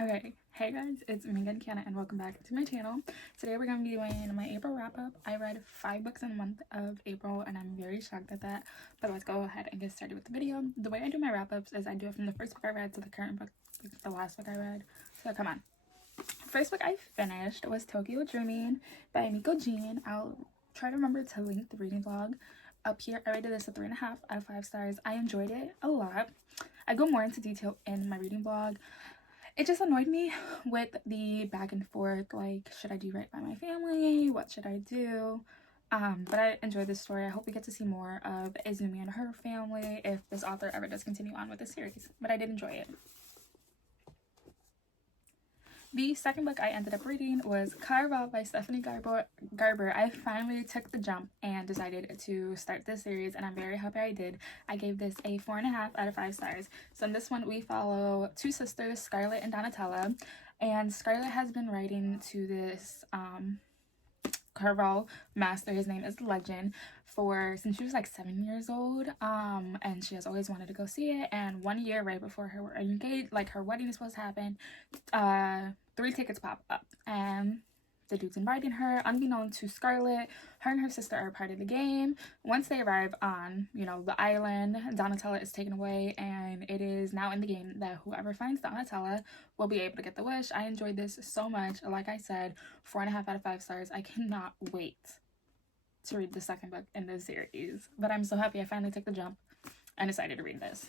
Okay, hey guys, it's Megan Kiana and welcome back to my channel. Today we're going to be doing my April wrap-up. I read 5 books in the month of April and I'm very shocked at that, but let's go ahead and get started with the video. The way I do my wrap-ups is I do it from the first book I read to the current book, the last book I read. So come on. First book I finished was Tokyo Dreaming by Miko Jean. I'll try to remember to link the reading vlog up here. I rated this a 3.5 out of 5 stars. I enjoyed it a lot. I go more into detail in my reading vlog. It just annoyed me with the back and forth, like, should I do right by my family? What should I do? But I enjoyed this story. I hope we get to see more of Izumi and her family if this author ever does continue on with the series. But I did enjoy it. The second book I ended up reading was Carval by Stephanie Garber. I finally took the jump and decided to start this series, and I'm very happy I did. I gave this a 4.5 out of 5 stars. So in this one, we follow two sisters, Scarlett and Donatella, and Scarlett has been writing to this Carval master, his name is Legend, since she was like 7 years old, and she has always wanted to go see it. And 1 year right before her engaged, like her wedding is supposed to happen, 3 tickets pop up and the dude's inviting her. Unbeknown to Scarlett, her and her sister are part of the game. Once they arrive on, the island, Donatella is taken away, and it is now in the game that whoever finds Donatella will be able to get the wish. I enjoyed this so much. Like I said, 4.5 out of 5 stars. I cannot wait to read the second book in this series. But I'm so happy I finally took the jump and decided to read this.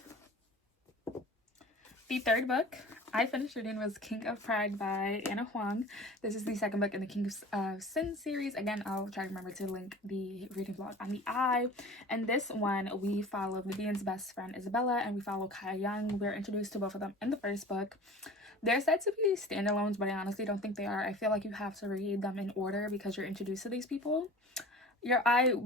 The third book I finished reading was King of Pride by Anna Huang. This is the second book in the King of Sin series. Again, I'll try to remember to link the reading vlog on the eye. And this one, we follow Vivian's best friend Isabella, and we follow Kai Young. We're introduced to both of them in the first book. They're said to be standalones, but I honestly don't think they are. I feel like you have to read them in order because you're introduced to these people.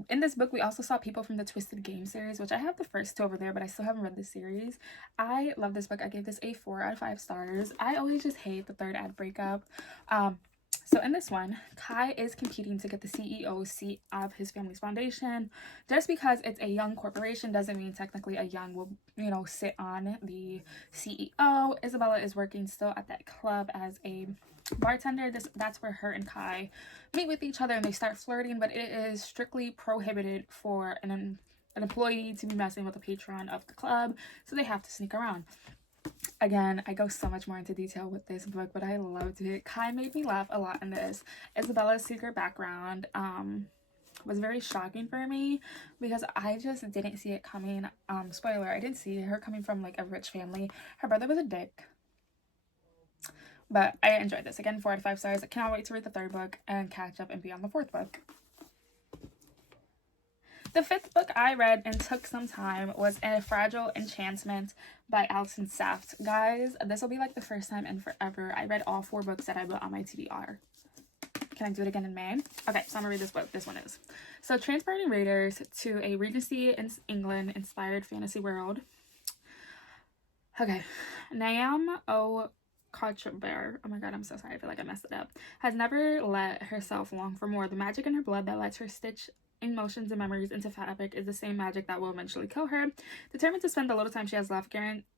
In this book, we also saw people from the Twisted Game series, which I have the first 2 over there, but I still haven't read this series. I love this book. I gave this a 4 out of 5 stars. I always just hate the third ad breakup. So in this one, Kai is competing to get the CEO seat of his family's foundation. Just because it's a young corporation doesn't mean technically a young will, sit on the CEO. Isabella is working still at that club as a bartender. That's where her and Kai meet with each other and they start flirting, but it is strictly prohibited for an employee to be messing with a patron of the club, so they have to sneak around. Again, I go so much more into detail with this book, but I loved it. Kai made me laugh a lot in this. Isabella's secret background was very shocking for me because I just didn't see it coming. Spoiler, I didn't see her coming from like a rich family. Her brother was a dick. But I enjoyed this. Again, 4 out of 5 stars. I cannot wait to read the third book and catch up and be on the 4th book. The 5th book I read and took some time was A Fragile Enchantment by Alison Saft. Guys, this will be like the first time in forever I read all 4 books that I put on my TBR. Can I do it again in May? Okay, so I'm gonna read this book. This one is. So, transporting readers to a Regency in England inspired fantasy world. Okay, Naam Bear, oh my god, I'm so sorry, I feel like I messed it up, has never let herself long for more. The magic in her blood that lets her stitch emotions and memories into fabric is the same magic that will eventually kill her. Determined to spend the little time she has left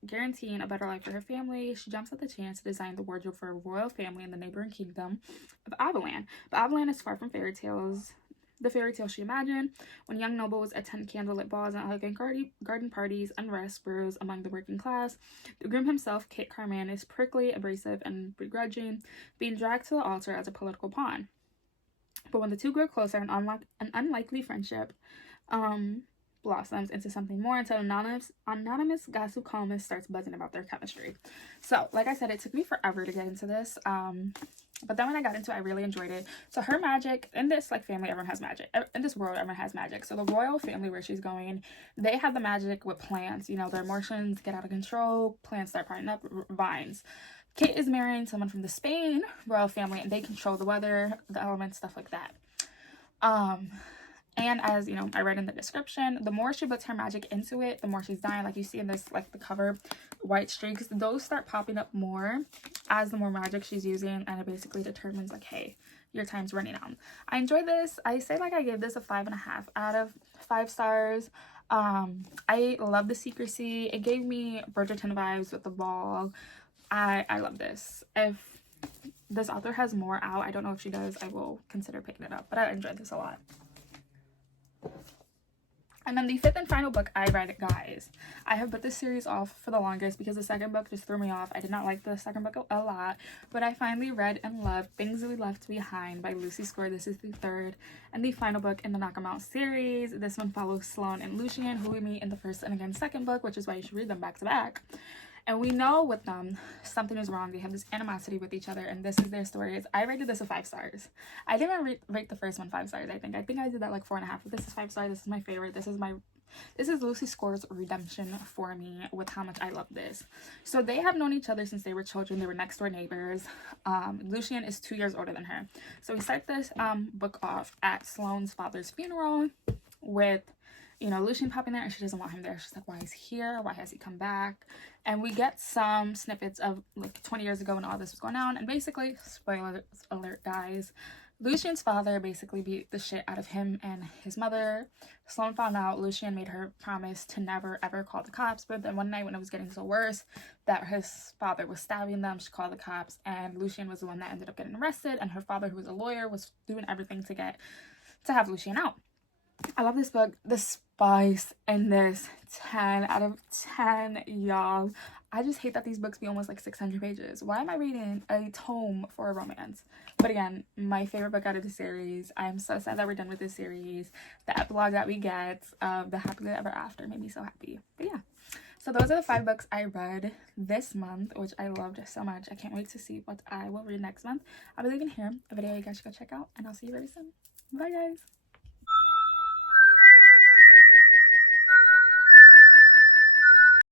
guaranteeing a better life for her family, she jumps at the chance to design the wardrobe for a royal family in the neighboring kingdom of Avalan. But Avalan is far from the fairy tale she imagined. When young nobles attend candlelit balls and elegant garden parties, unrest brews among the working class. The groom himself, Kit Carman, is prickly, abrasive, and begrudging, being dragged to the altar as a political pawn. But when the two grow closer, an unlikely friendship blossoms into something more until anonymous gossip columnist starts buzzing about their chemistry. So, like I said, it took me forever to get into this. But then when I got into it, I really enjoyed it. So her magic, in this family, everyone has magic. In this world, everyone has magic. So the royal family where she's going, they have the magic with plants. Their emotions get out of control. Plants start parting up, vines. Kit is marrying someone from the Spain royal family, and they control the weather, the elements, stuff like that. And as I read in the description, the more she puts her magic into it, the more she's dying. Like you see in this, the cover, white streaks, those start popping up more as the more magic she's using, and it basically determines hey, your time's running out. I enjoyed this. I say I gave this a 5.5 out of 5 stars. I love the secrecy. It gave me Bridgerton vibes with the ball. I love this. If this author has more out, I don't know if she does, I will consider picking it up, but I enjoyed this a lot. And then the fifth and final book I read, guys. I have put this series off for the longest because the second book just threw me off. I did not like the second book a lot, but I finally read and loved Things We Left Behind by Lucy Score. This is the third and the final book in the Knock 'Em Out series. This one follows Sloane and Lucian, who we meet in the first and again second book, which is why you should read them back to back. And we know with them, something is wrong. They have this animosity with each other, and this is their stories. I rated this a 5 stars. I didn't rate the first one 5 stars, I think. I did that like 4.5, but this is 5 stars. This is my favorite. This is Lucy Score's redemption for me with how much I love this. So they have known each other since they were children. They were next door neighbors. Lucian is 2 years older than her. So we start this book off at Sloane's father's funeral with, you know, Lucian popping there, and she doesn't want him there. She's like, why is he here? Why has he come back? And we get some snippets of like 20 years ago when all this was going on. And basically, spoiler alert, guys, Lucian's father basically beat the shit out of him and his mother. Sloane found out. Lucian made her promise to never ever call the cops, but then one night when it was getting so worse that his father was stabbing them, she called the cops, and Lucian was the one that ended up getting arrested, and her father, who was a lawyer, was doing everything to have Lucian out. I love this book. The spice in this, 10 out of 10, y'all. I just hate that these books be almost like 600 pages. Why am I reading a tome for a romance? But again, my favorite book out of the series. I'm so sad that we're done with this series. The epilogue that we get of the happily ever after made me so happy. But yeah, so those are the 5 books I read this month, which I loved so much. I can't wait to see what I will read next month. I'll be leaving here a video you guys should go check out, and I'll see you very soon. Bye, guys.